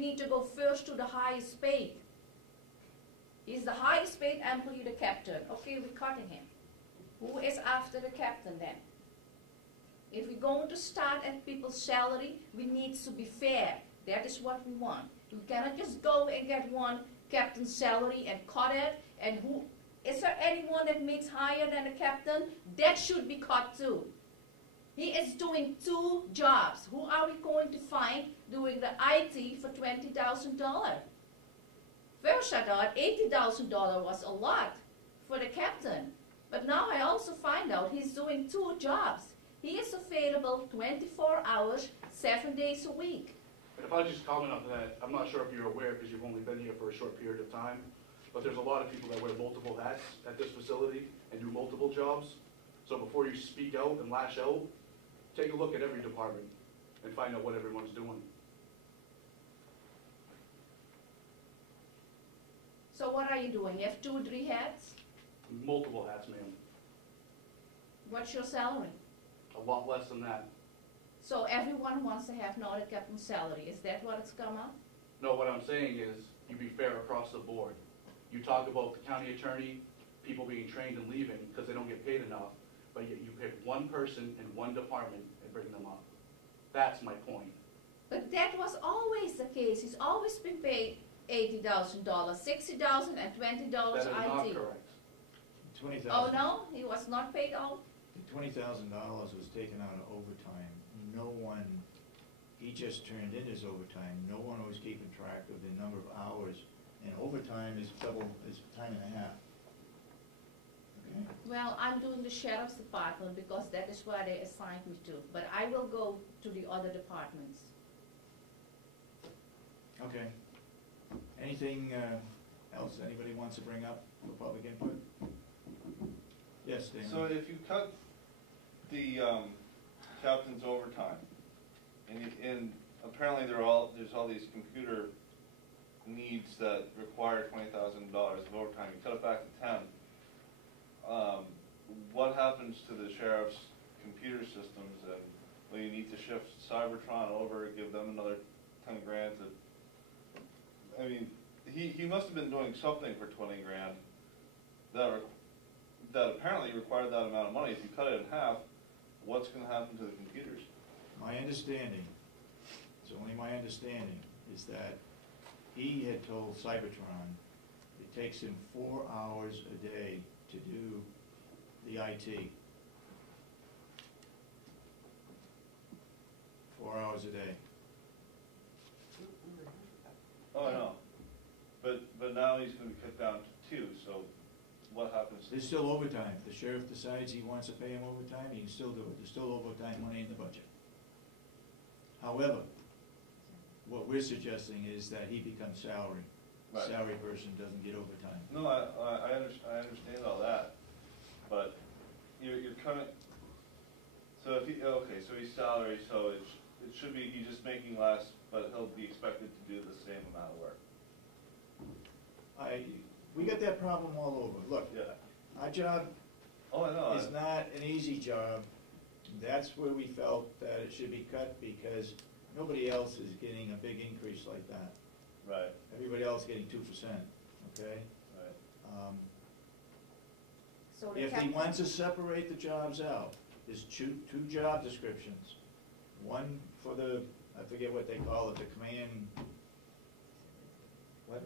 need to go first to the highest paid. He's the highest paid employee, the captain. Okay, we're cutting him. Who is after the captain then? If we're going to start at people's salary, we need to be fair. That is what we want. We cannot just go and get one captain's salary and cut it. And who is there anyone that makes higher than a captain? That should be cut too. He is doing 2 jobs. Who are we going to find doing the IT for $20,000? First I thought $80,000 was a lot for the captain. But now I also find out he's doing 2 jobs. He is available 24 hours, 7 days a week. And if I just comment on that, I'm not sure if you're aware because you've only been here for a short period of time, but there's a lot of people that wear multiple hats at this facility and do multiple jobs. So before you speak out and lash out, take a look at every department and find out what everyone's doing. So what are you doing? You have 2 or 3 hats? Multiple hats, ma'am. What's your salary? A lot less than that. So everyone wants to have now the captain's salary. Is that what it's come up? No, what I'm saying is you be fair across the board. You talk about the county attorney, people being trained and leaving because they don't get paid enough, but yet you pick one person in one department and bring them up. That's my point. But that was always the case. He's always been paid $80,000, $60,000 and $20 That is IT. not correct. $20,000. Oh no, he was not paid all? The $20,000 was taken out of overtime. No one, he just turned in his overtime. No one was keeping track of the number of hours. And overtime is time and a half. Okay? Well, I'm doing the sheriff's department because that is where they assigned me to. But I will go to the other departments. Okay. Anything else anybody wants to bring up for public input? Yes, Dan. So if you cut the captain's overtime, and apparently there's all these computer needs that require $20,000 of overtime, you cut it back to 10. What happens to the sheriff's computer systems, and will you need to shift Cybertron over, give them another 10 grand to, I mean, he must have been doing something for 20 grand that apparently required that amount of money. If you cut it in half, what's going to happen to the computers? My understanding, it's only my understanding, is that he had told Cybertron it takes him 4 hours a day to do the IT. 4 hours a day. Oh, I know. But now he's going to be cut down to 2, so what happens? There's still overtime. If the sheriff decides he wants to pay him overtime, he can still do it. There's still overtime money in the budget. However, what we're suggesting is that he becomes salary. Right. Salary person doesn't get overtime. No, I understand all that, but you're cutting. So if he so he's salary, so it should be he's just making less, but he'll be expected to do the same amount of work. We got that problem all over. Look, Yeah. our job Oh, I know. is not an easy job. That's where we felt that it should be cut because nobody else is getting a big increase like that. Right. Everybody else getting 2%, okay? Right. So the If he captain, wants to separate the jobs out, there's two job descriptions. One for the, I forget what they call it, the command, what?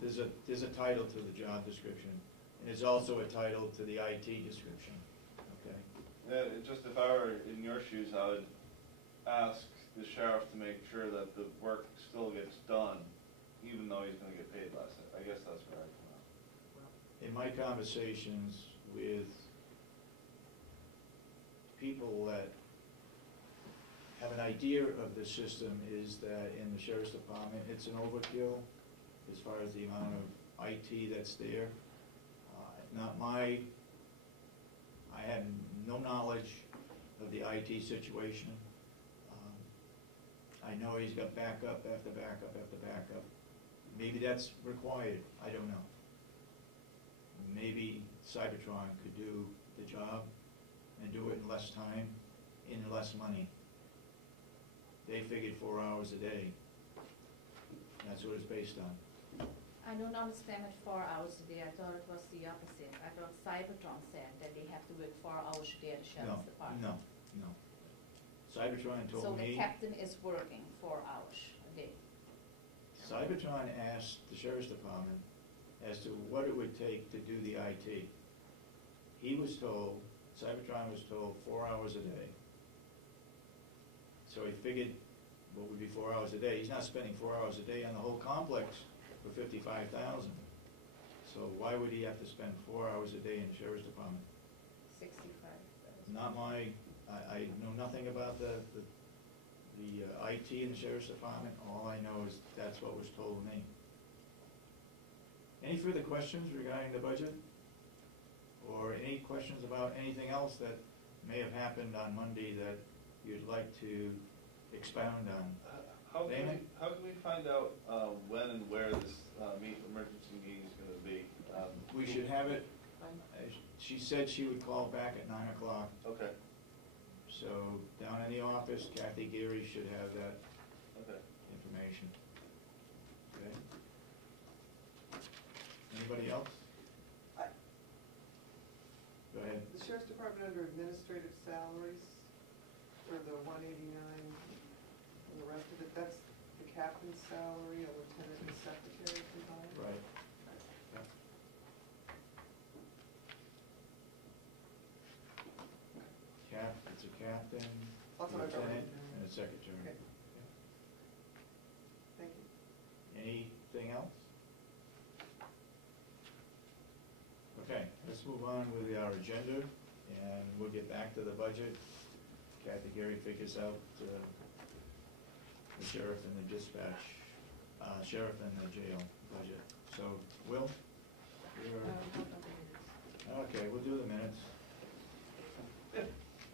There's a title to the job description, and there's also a title to the IT description, okay? Yeah, just if I were in your shoes, I would ask the sheriff to make sure that the work still gets done, even though he's going to get paid less. I guess that's where I come out. In my conversations with people that have an idea of the system is that in the sheriff's department, it's an overkill as far as the amount of IT that's there. I have no knowledge of the IT situation. I know he's got backup after backup after backup. Maybe that's required, I don't know. Maybe Cybertron could do the job and do it in less time, in less money. they figured 4 hours a day. That's what it's based on. I don't understand it 4 hours a day. I thought it was the opposite. I thought Cybertron said that they have to work 4 hours a day at the sheriff's department. No. Cybertron So told the me, captain is working 4 hours a day. Cybertron asked the sheriff's department as to what it would take to do the IT. He was told, Cybertron was told 4 hours a day. So he figured what would be 4 hours a day. He's not spending 4 hours a day on the whole complex for $55,000. So why would he have to spend 4 hours a day in the sheriff's department? 65. Not my, I know nothing about the IT in the sheriff's department. All I know is that's what was told me. Any further questions regarding the budget? Or any questions about anything else that may have happened on Monday that you'd like to expound on? How can Damon? we find out when and where this emergency meeting is going to be? We should have it, she said she would call back at 9 o'clock. Okay, So down in the office, Kathy Geary should have that okay. information. Okay? Anybody else? Go ahead. The sheriff's department under administrative salaries for the 189 and the rest of it, that's the captain's salary, a lieutenant and secretary combined? Right. Yep. It's a captain, That's what I've got lieutenant, written down. and a secretary. Okay. Yep. Thank you. Anything else? Okay, let's move on with our agenda, and we'll get back to the budget. Kathy Geary figures out the sheriff and the dispatch, sheriff and the jail budget. So, Will? Okay, we'll do the minutes.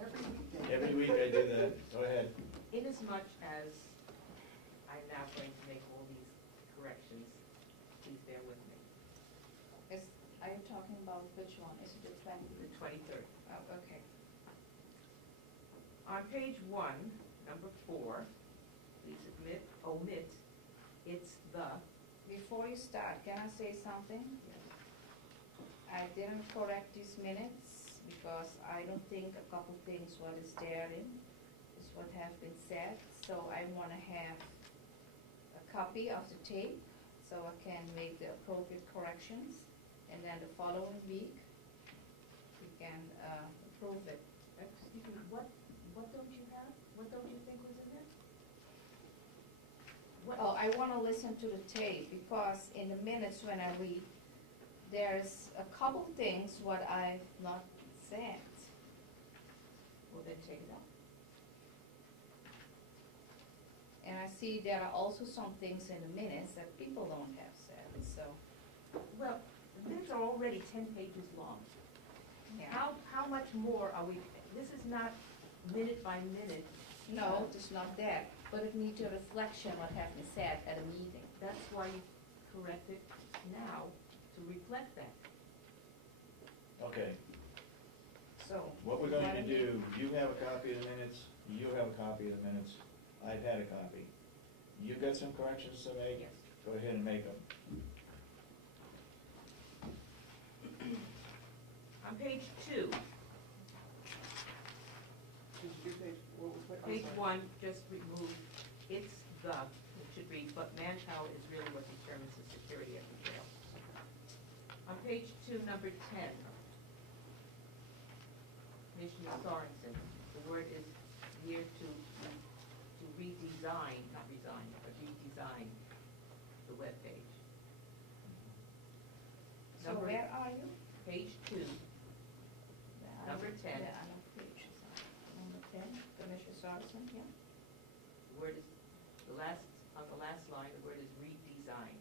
Every weekday. Every week I do that. Go ahead. Inasmuch as I'm now going to make all these corrections, please bear with me. Are you talking about which one? Is it the 20? The 23rd. Oh, okay. On page 1, number 4, please omit, it's the. Before you start, can I say something? I didn't correct these minutes because I don't think a couple things what is there in is what have been said. So I want to have a copy of the tape so I can make the appropriate corrections. And then the following week, we can approve it. Excuse me, what don't you have? What don't you think was in there? What? Oh, I want to listen to the tape because in the minutes when I read, there's a couple things what I've not said. Well, then take it out. And I see there are also some things in the minutes that people don't have said, so, Well, the minutes are already 10 pages long. yeah. How much more are we, this is not minute by minute. No, it's not that, but it needs a reflection what have been said at a meeting. That's why you correct it now to reflect that. Okay, So. what we're going to why don't do, you have a copy of the minutes, you have a copy of the minutes, I've had a copy. You got some corrections to make? Yes. Go ahead and make them. On page 2, Did you do page, what was what? I'm page sorry. 1, just remove it's the, it should read, but manpower is really what determines the security of the jail. On page 2, number 10, Commissioner Sorensen, the word is year to redesign, not resign, but redesign the webpage. So where are you? Page 2, Number 10. Yeah, I know page. Number 10, Commissioner Sorensen, yeah. the word is, on the last line, the word is redesign.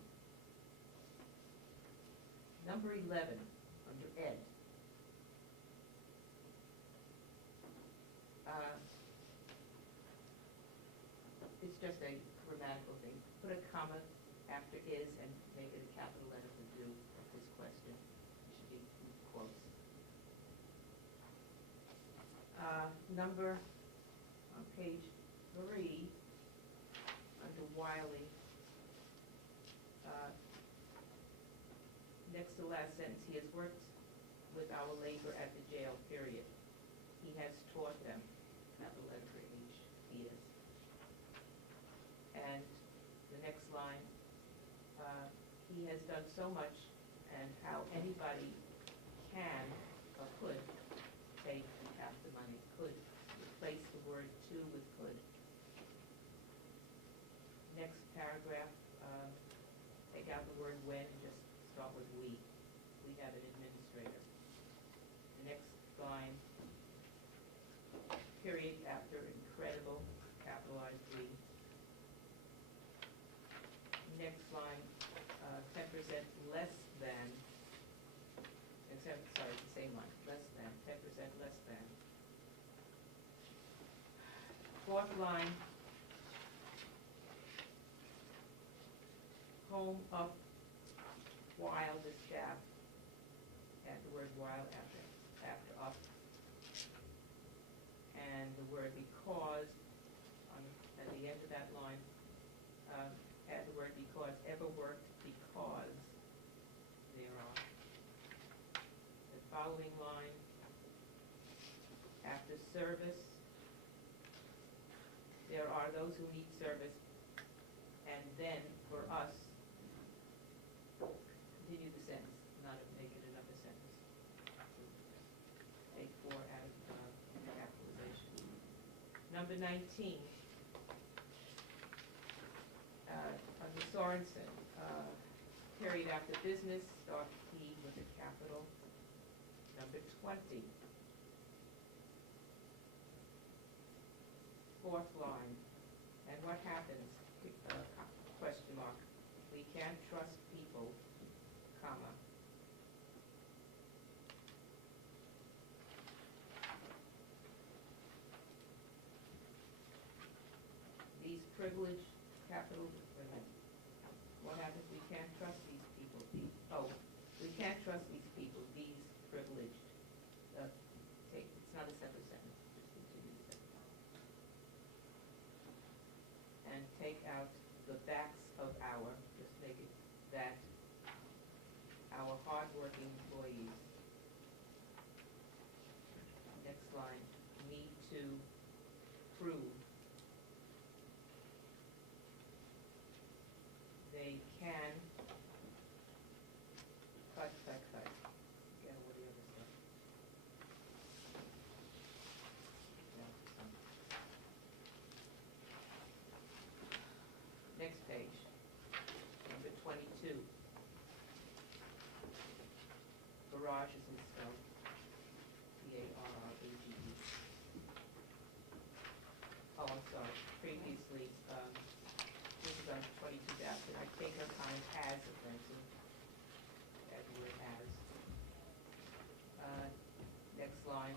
Number 11, under Ed. It's just a grammatical thing. Put a comma after is and make it a capital letter for do of this question. It should be quotes. Number, on page 3, next to last sentence, he has worked with our labor at the jail, period. He has taught them, capital letter for H, he is. And the next line, he has done so much, and how anybody can or could take half the money, could, replace the word to with could. Next paragraph, take out the word when and just start with we. We have an administrator. The next line, period after incredible, capitalized we. Next line, 10% less than, except, sorry, the same line, less than, 10% less than. Fourth line, home of while the staff, add the word while after up. And the word because, at the end of that line, add the word because, ever worked because thereof. The following line, after service, there are those who need service, and then for us, continue the sentence, not make it another sentence. Take 4 out of capitalization. Number 19, under Sorensen, period after business, start P with a capital. Number 20, fourth line, and what happens, question mark, we can't trust people, comma. These privileged capital, what happens, we can't trust these people, we can't trust these people, these privileged. It's not a separate sentence, just continue the sentence. And take out the backs of our, just make it that, our hardworking employees. Next line, need to prove they can cut. Get all the other stuff. Next page, number 22. Garage is misspelled. P-A-R-R-A-G-E. Oh, I'm sorry. Previously, this is on 22 after. I take her comment as offensive. Add the word as. Next line,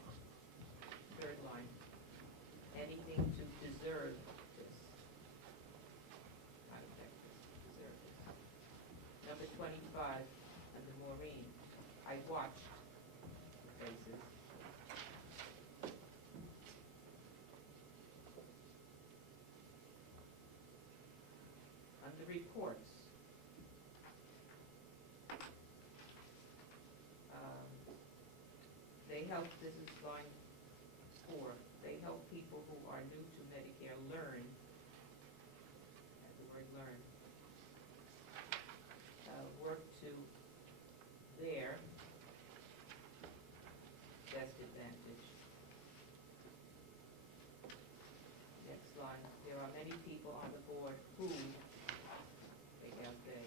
third line. Anything to deserve this. Not effective, deserve this. Number 25, under Maureen. I watched faces. Under reports, they help, this is line 4, they help people who are new to Medicare learn, add the word learn, work to their best advantage. Next line, there are many people on the board who, take out they.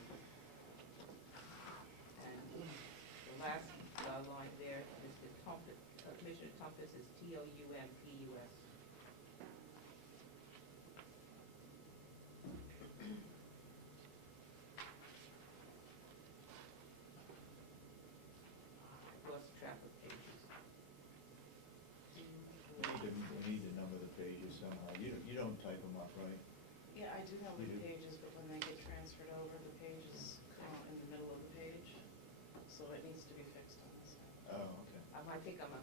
And the last line there, Mr. Tompkins, Commissioner Tompkins is T-O-U-M-P-U-S. Lost track of pages. We need to number the pages somehow. You don't type them up, right? Yeah, I do have the You do? pages, but when they get transferred over, the pages come out in the middle of the page, so it needs to be fixed on this side. Oh, okay. I think I'm on